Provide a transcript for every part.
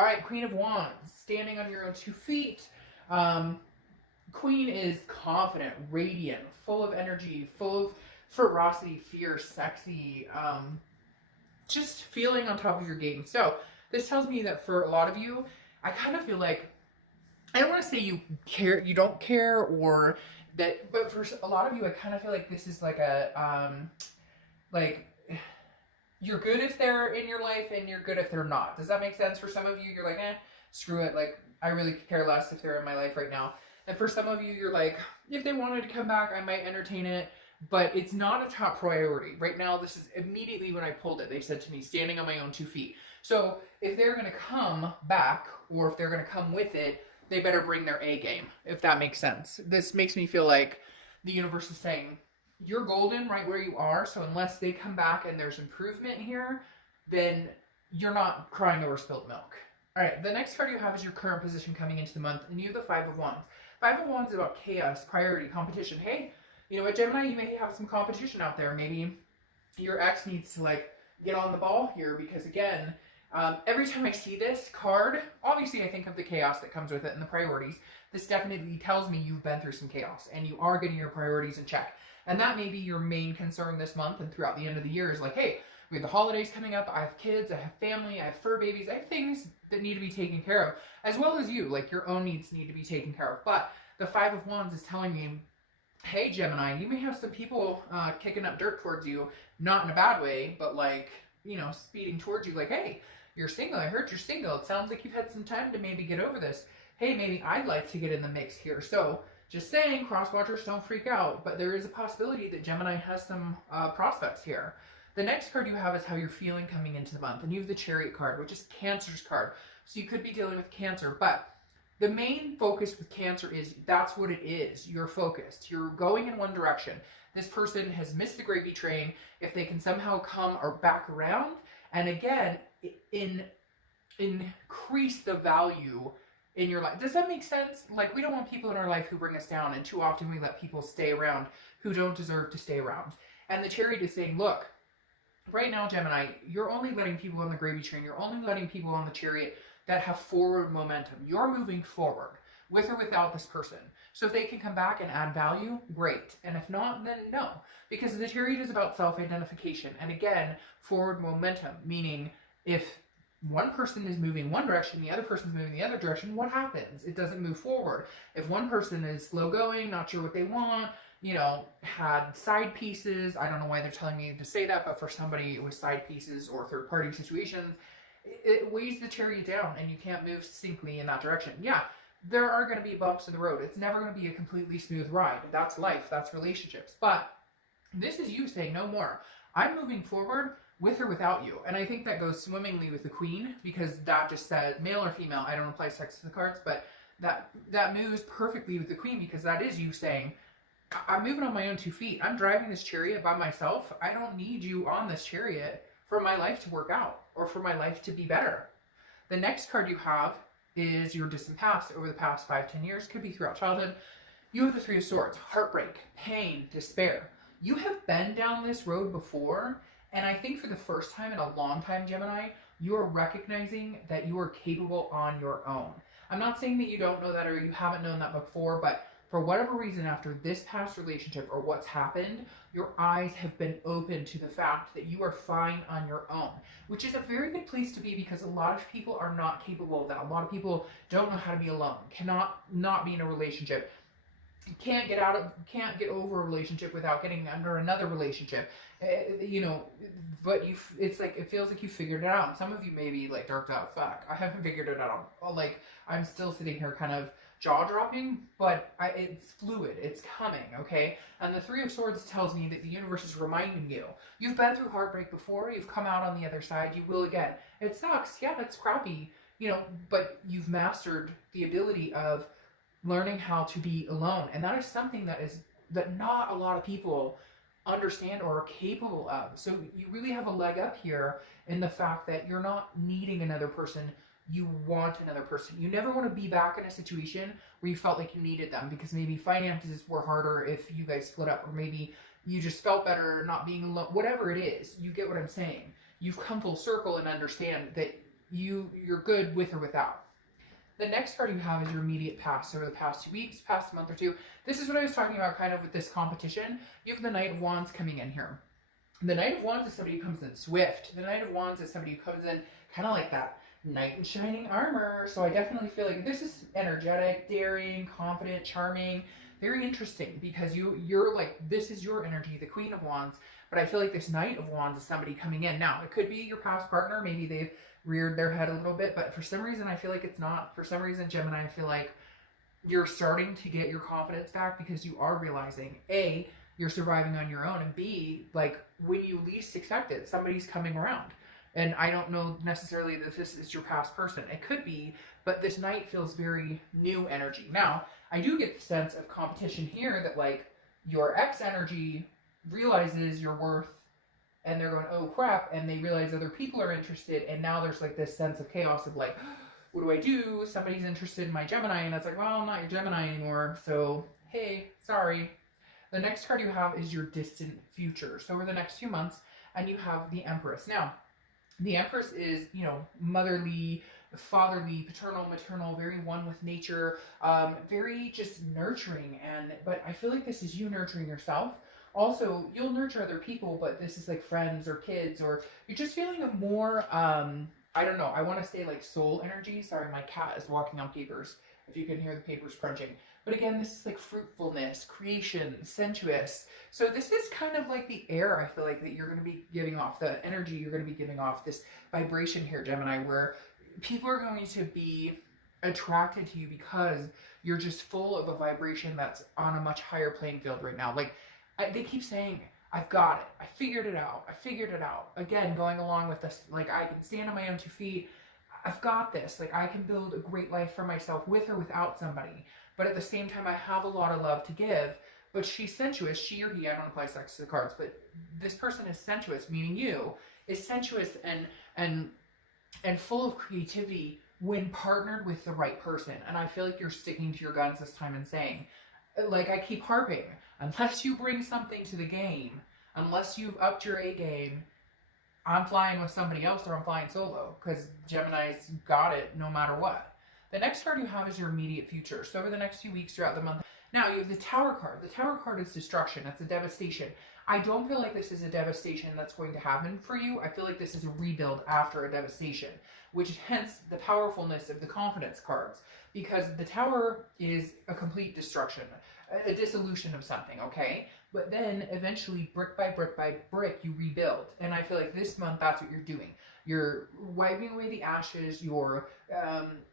All right, Queen of Wands, standing on your own 2 feet. Queen is confident, radiant, full of energy, full of ferocity, fierce, sexy, just feeling on top of your game. So this tells me that for a lot of you, I kind of feel like, I don't want to say you care, you don't care, or that, but for a lot of you, I kind of feel like this is like like you're good if they're in your life and you're good if they're not. Does that make sense? For some of you, you're like, screw it. Like, I really care less if they're in my life right now. And for some of you, you're like, if they wanted to come back, I might entertain it, but it's not a top priority. Right now, this is immediately when I pulled it. They said to me, standing on my own 2 feet. So if they're going to come back, or if they're going to come with it, they better bring their A game, if that makes sense. This makes me feel like the universe is saying, you're golden right where you are, so unless they come back and there's improvement here, then you're not crying over spilled milk. All right, the next card you have is your current position coming into the month, and you have the Five of Wands. Five of Wands is about chaos, priority, competition. Hey, you know what, Gemini, you may have some competition out there. Maybe your ex needs to like get on the ball here, because again, every time I see this card, obviously I think of the chaos that comes with it and the priorities. This definitely tells me you've been through some chaos and you are getting your priorities in check. And that may be your main concern this month and throughout the end of the year is like, hey, we have the holidays coming up. I have kids, I have family, I have fur babies, I have things that need to be taken care of, as well as you, like your own needs need to be taken care of. But the Five of Wands is telling me, hey, Gemini, you may have some people kicking up dirt towards you, not in a bad way, but like, you know, speeding towards you like, hey, you're single. I heard you're single. It sounds like you've had some time to maybe get over this. Hey, maybe I'd like to get in the mix here. So just saying, cross-watchers, don't freak out. But there is a possibility that Gemini has some prospects here. The next card you have is how you're feeling coming into the month. And you have the Chariot card, which is Cancer's card. So you could be dealing with Cancer. But the main focus with Cancer is that's what it is. You're focused. You're going in one direction. This person has missed the gravy train. If they can somehow come or back around, and again, increase the value in your life. Does that make sense? Like, we don't want people in our life who bring us down, and too often we let people stay around who don't deserve to stay around. And the Chariot is saying, look, right now, Gemini, you're only letting people on the gravy train, you're only letting people on the Chariot that have forward momentum. You're moving forward with or without this person. So if they can come back and add value, great. And if not, then no. Because the Chariot is about self-identification. And again, forward momentum, meaning if one person is moving one direction, the other person's moving the other direction, what happens? It doesn't move forward. If one person is slow going, not sure what they want, you know, had side pieces, I don't know why they're telling me to say that, but for somebody with side pieces or third party situations, it weighs the Chariot down and you can't move succinctly in that direction. Yeah, there are going to be bumps in the road. It's never going to be a completely smooth ride. That's life, that's relationships. But this is you saying no more. I'm moving forward with or without you. And I think that goes swimmingly with the Queen, because that just said male or female. I don't apply sex to the cards, but that moves perfectly with the Queen, because that is you saying, I'm moving on my own 2 feet. I'm driving this Chariot by myself. I don't need you on this Chariot for my life to work out or for my life to be better. The next card you have is your distant past over the past 5-10 years. Could be throughout childhood. You have the Three of Swords, heartbreak, pain, despair. You have been down this road before, and I think for the first time in a long time, Gemini, you are recognizing that you are capable on your own. I'm not saying that you don't know that or you haven't known that before, but for whatever reason, after this past relationship or what's happened, your eyes have been open to the fact that you are fine on your own, which is a very good place to be, because a lot of people are not capable of that. A lot of people don't know how to be alone, cannot not be in a relationship, can't get over a relationship without getting under another relationship, you know, but it's like, it feels like you figured it out. Some of you may be like darked out, fuck, I haven't figured it out. Like, I'm still sitting here kind of jaw-dropping, but it's fluid, it's coming, okay? And the Three of Swords tells me that the universe is reminding you, you've been through heartbreak before, you've come out on the other side, you will again. It sucks, yeah, it's crappy, you know, but you've mastered the ability of learning how to be alone. And that is something that not a lot of people understand or are capable of. So you really have a leg up here in the fact that you're not needing another person, you want another person. You never want to be back in a situation where you felt like you needed them, because maybe finances were harder if you guys split up, or maybe you just felt better not being alone. Whatever it is, you get what I'm saying. You've come full circle and understand that you're good with or without. The next card you have is your immediate past, over the past 2 weeks, past month or two. This is what I was talking about kind of with this competition. You have the Knight of Wands coming in here. The Knight of Wands is somebody who comes in swift. The Knight of Wands is somebody who comes in kind of like that knight in shining armor. So I definitely feel like this is energetic, daring, confident, charming, very interesting, because you're like, this is your energy, the Queen of Wands. But I feel like this Knight of Wands is somebody coming in. Now, it could be your past partner. Maybe they've reared their head a little bit, but for some reason I feel like it's not. For some reason, Gemini, I feel like you're starting to get your confidence back because you are realizing, A, you're surviving on your own, and B, like, when you least expect it, somebody's coming around. And I don't know necessarily that this is your past person. It could be, but this Knight feels very new energy. Now, I do get the sense of competition here that, like, your ex energy realizes your worth, and they're going, oh crap, and they realize other people are interested, and now there's like this sense of chaos of like, what do I do? Somebody's interested in my Gemini, and it's like, well, I'm not your Gemini anymore, so hey, sorry. The next card you have is your distant future. So over the next few months, and you have the Empress. Now, the Empress is, you know, motherly, fatherly, paternal, maternal, very one with nature, very just nurturing, but I feel like this is you nurturing yourself. Also, you'll nurture other people, but this is like friends or kids, or you're just feeling a more, I don't know, I want to say like soul energy. Sorry, my cat is walking on papers, if you can hear the papers crunching. But again, this is like fruitfulness, creation, sensuous. So this is kind of like the air, I feel like, that you're going to be giving off, the energy you're going to be giving off, this vibration here, Gemini, where people are going to be attracted to you because you're just full of a vibration that's on a much higher playing field right now. Like, they keep saying, I've got it. I figured it out. I figured it out. Again, going along with this, like, I can stand on my own 2 feet. I've got this. Like, I can build a great life for myself with or without somebody. But at the same time, I have a lot of love to give. But she's sensuous. She or he, I don't apply sex to the cards, but this person is sensuous, meaning you, is sensuous and full of creativity when partnered with the right person. And I feel like you're sticking to your guns this time and saying, like I keep harping, unless you bring something to the game, unless you've upped your A game, I'm flying with somebody else or I'm flying solo, because Gemini's got it no matter what. The next card you have is your immediate future. So over the next few weeks throughout the month. Now you have the Tower card. The Tower card is destruction. That's a devastation. I don't feel like this is a devastation that's going to happen for you. I feel like this is a rebuild after a devastation, which hence the powerfulness of the confidence cards, because the Tower is a complete destruction, a dissolution of something, okay? But then eventually, brick by brick by brick, you rebuild. And I feel like this month, that's what you're doing. You're wiping away the ashes, you're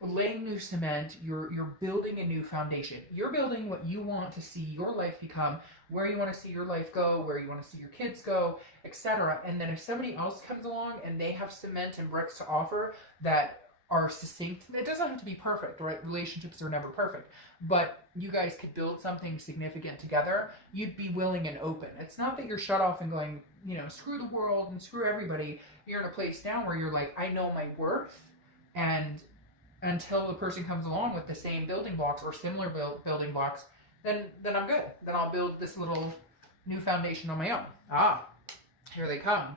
laying new cement, you're building a new foundation. You're building what you want to see your life become, where you want to see your life go, where you want to see your kids go, etc. And then if somebody else comes along and they have cement and bricks to offer that are succinct, it doesn't have to be perfect, right? Relationships are never perfect, but you guys could build something significant together. You'd be willing and open. It's not that you're shut off and going, you know, screw the world and screw everybody. You're in a place now where you're like, I know my worth, and until the person comes along with the same building blocks or similar building blocks, then I'm good. Then I'll build this little new foundation on my own. Ah, here they come.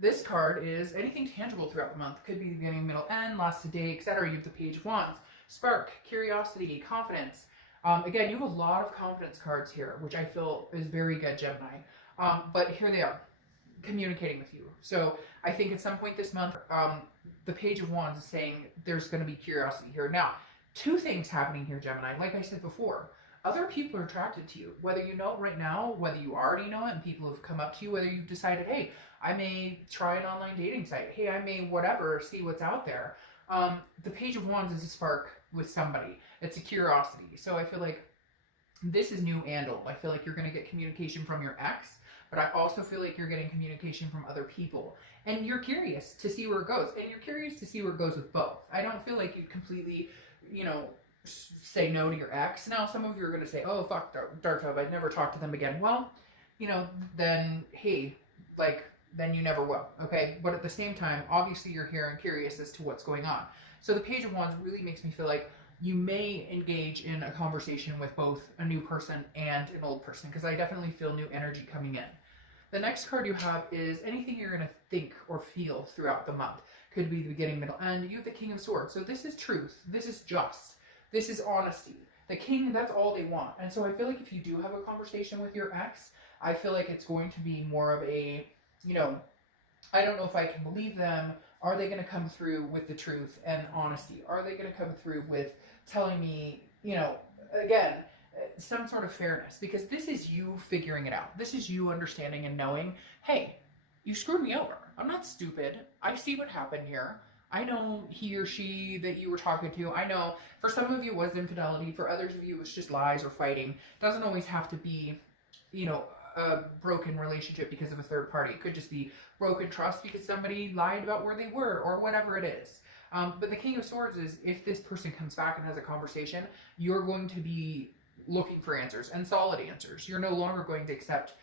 This card is anything tangible throughout the month. Could be the beginning, middle, end, last day, etc. You have the Page of Wands, spark, curiosity, confidence. Again, you have a lot of confidence cards here, which I feel is very good, Gemini. But here they are, communicating with you. So I think at some point this month, the Page of Wands is saying there's going to be curiosity here. Now, two things happening here, Gemini. Like I said before, other people are attracted to you, whether you know it right now, whether you already know it and people have come up to you, whether you've decided, hey, I may try an online dating site. Hey, I may whatever, see what's out there. The Page of Wands is a spark with somebody. It's a curiosity. So I feel like this is new and old. I feel like you're going to get communication from your ex, but I also feel like you're getting communication from other people. And you're curious to see where it goes. And you're curious to see where it goes with both. I don't feel like you completely, you know, say no to your ex. Now, some of you are going to say, oh, fuck Dartov, I'd never talk to them again. Well, you know, then, hey, like, then you never will, okay? But at the same time, obviously you're here and curious as to what's going on. So the Page of Wands really makes me feel like you may engage in a conversation with both a new person and an old person, because I definitely feel new energy coming in. The next card you have is anything you're going to think or feel throughout the month. could be the beginning, middle, end. You have the King of Swords. So this is truth. This is just. This is honesty. The King, that's all they want. And so I feel like if you do have a conversation with your ex, I feel like it's going to be more of a, you know, I don't know if I can believe them. Are they going to come through with the truth and honesty? Are they going to come through with telling me, you know, again, some sort of fairness? Because this is you figuring it out. This is you understanding and knowing, hey, you screwed me over. I'm not stupid. I see what happened here. I know he or she that you were talking to. I know for some of you it was infidelity. For others of you it was just lies or fighting. It doesn't always have to be, you know, a broken relationship because of a third party. It could just be broken trust because somebody lied about where they were or whatever it is. But the King of Swords is, if this person comes back and has a conversation, you're going to be looking for answers and solid answers. You're no longer going to accept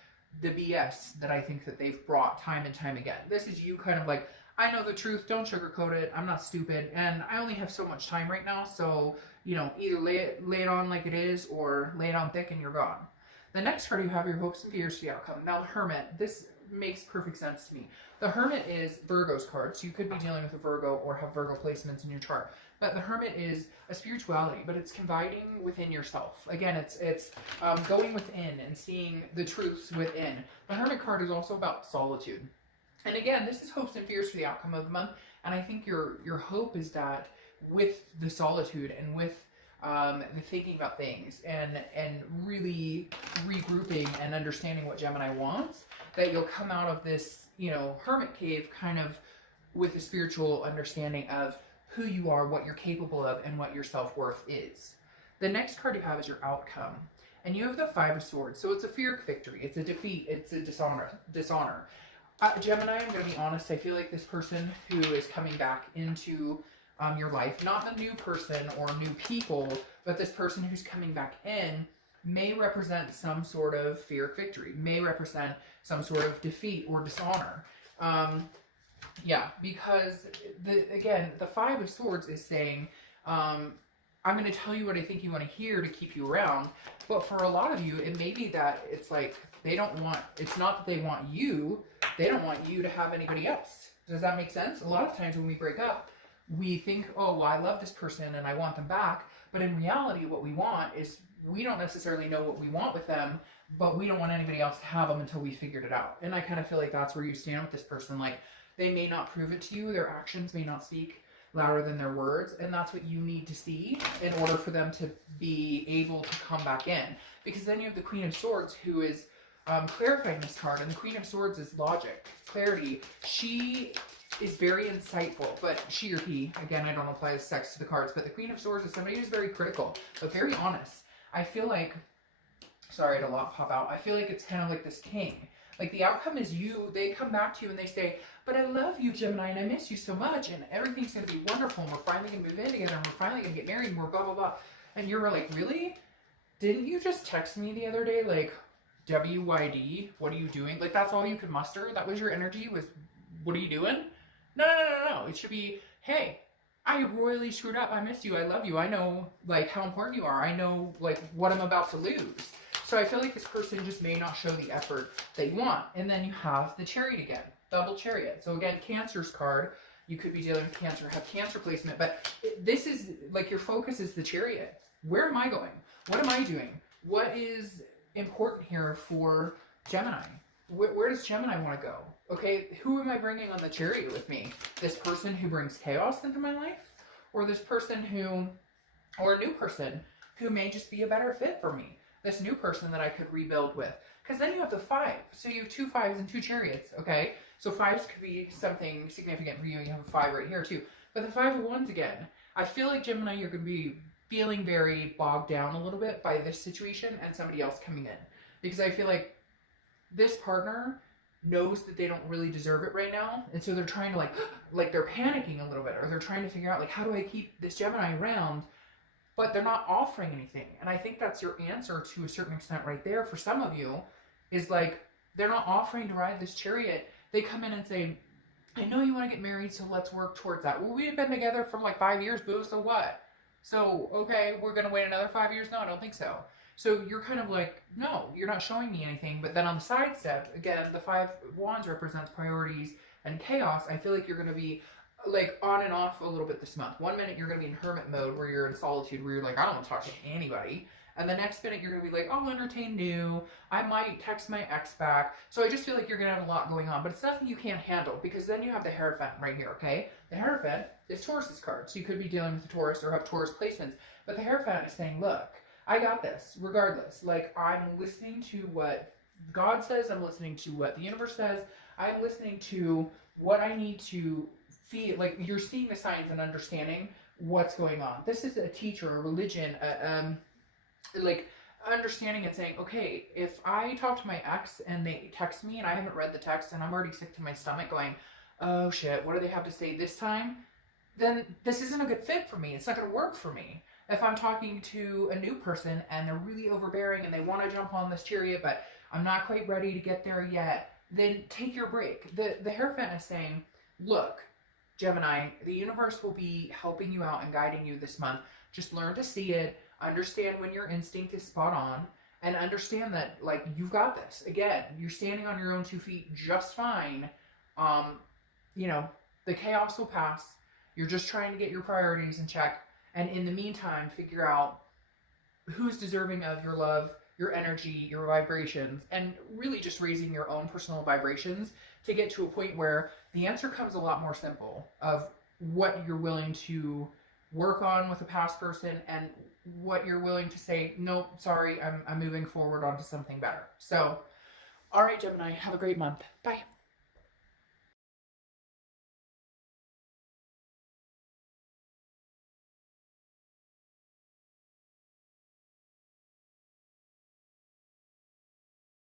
the BS that I think that they've brought time and time again. This is you kind of like, I know the truth, don't sugarcoat it, I'm not stupid, and I only have so much time right now, so, you know, either lay it on like it is or lay it on thick and you're gone. The next card you have your hopes and fears for the outcome. Now the Hermit, this makes perfect sense to me. The Hermit is Virgo's card, so you could be dealing with a Virgo or have Virgo placements in your chart. But the Hermit is a spirituality, but it's confiding within yourself. Again, it's going within and seeing the truths within. The Hermit card is also about solitude. And again, this is hopes and fears for the outcome of the month. And I think your hope is that with the solitude and with the thinking about things and really regrouping and understanding what Gemini wants, that you'll come out of this, you know, hermit cave kind of with a spiritual understanding of who you are, what you're capable of, and what your self-worth is. The next card you have is your outcome. And you have the Five of Swords. So it's a Pyrrhic victory. It's a defeat. It's a dishonor. Gemini, I'm going to be honest, I feel like this person who is coming back into your life, not the new person or new people, but this person who's coming back in may represent some sort of Pyrrhic victory, may represent some sort of defeat or dishonor. Yeah, because, again, the Five of Swords is saying, I'm going to tell you what I think you want to hear to keep you around. But for a lot of you, it may be that it's like they don't want, it's not that they want you, they don't want you to have anybody else. Does that make sense? A lot of times when we break up, we think, oh, well, I love this person and I want them back. But in reality, what we want is, we don't necessarily know what we want with them, but we don't want anybody else to have them until we figured it out. And I kind of feel like that's where you stand with this person. Like, they may not prove it to you. Their actions may not speak louder than their words. And that's what you need to see in order for them to be able to come back in. Because then you have the Queen of Swords, who is clarifying this card. And the Queen of Swords is logic, clarity. She is very insightful, but she or he, again, I don't apply sex to the cards, but the Queen of Swords is somebody who's very critical, but very honest. I feel like, sorry, I had a lot pop out. I feel like it's kind of like this king. Like, the outcome is you, they come back to you and they say, but I love you, Gemini, and I miss you so much, and everything's going to be wonderful, and we're finally going to move in together, and we're finally going to get married, and we're blah, blah, blah. And you're like, really? Didn't you just text me the other day, like, WYD, what are you doing? Like, that's all you could muster? That was your energy, was, what are you doing? No. It should be, hey, I royally screwed up. I miss you. I love you. I know, like, how important you are. I know, like, what I'm about to lose. So I feel like this person just may not show the effort that you want. And then you have the Chariot again. Double Chariot. So again, Cancer's card. You could be dealing with Cancer, have Cancer placement. But this is, like, your focus is the Chariot. Where am I going? What am I doing? What is important here for Gemini? Where does Gemini want to go? Okay, who am I bringing on the Chariot with me? This person who brings chaos into my life? Or this person who, or a new person who may just be a better fit for me? This new person that I could rebuild with. Because then you have the Five. So you have two Fives and two Chariots, okay? So Fives could be something significant for you. You have a 5 right here too. But the 5 of Wands again. I feel like, Gemini, you're going to be feeling very bogged down a little bit by this situation and somebody else coming in. Because I feel like this partner knows that they don't really deserve it right now. And so they're trying to like they're panicking a little bit. Or they're trying to figure out, like, how do I keep this Gemini around? But they're not offering anything. And I think that's your answer to a certain extent right there for some of you, is like, they're not offering to ride this Chariot. They come in and say, I know you want to get married, so let's work towards that. Well, we've been together for like 5 years, boo, so what? So, okay, we're going to wait another 5 years? No, I don't think so. So you're kind of like, no, you're not showing me anything. But then on the side step, again, the 5 of Wands represents priorities and chaos. I feel like you're going to be like on and off a little bit this month. One minute you're going to be in hermit mode where you're in solitude, where you're like, I don't want to talk to anybody. And the next minute you're going to be like, I'll entertain new. I might text my ex back. So I just feel like you're going to have a lot going on, but it's nothing you can't handle, because then you have the Hierophant right here, okay? The Hierophant is Taurus's card. So you could be dealing with the Taurus or have Taurus placements. But the Hierophant is saying, look, I got this regardless. Like, I'm listening to what God says. I'm listening to what the universe says. I'm listening to what I need to feel. Like, you're seeing the signs and understanding what's going on. This is a teacher, a religion, like understanding and saying, okay, if I talk to my ex and they text me and I haven't read the text and I'm already sick to my stomach going, oh shit, what do they have to say this time? Then this isn't a good fit for me. It's not going to work for me. If I'm talking to a new person and they're really overbearing and they want to jump on this chariot, but I'm not quite ready to get there yet, then take your break. The Hierophant is saying, look, Gemini, the universe will be helping you out and guiding you this month. Just learn to see it, understand when your instinct is spot on, and understand that, like, you've got this. Again, you're standing on your own 2 feet just fine. You know, the chaos will pass. You're just trying to get your priorities in check. And in the meantime, figure out who's deserving of your love, your energy, your vibrations, and really just raising your own personal vibrations to get to a point where the answer comes a lot more simple of what you're willing to work on with a past person and what you're willing to say, nope, sorry, I'm moving forward onto something better. So, all right, Gemini, have a great month. Bye.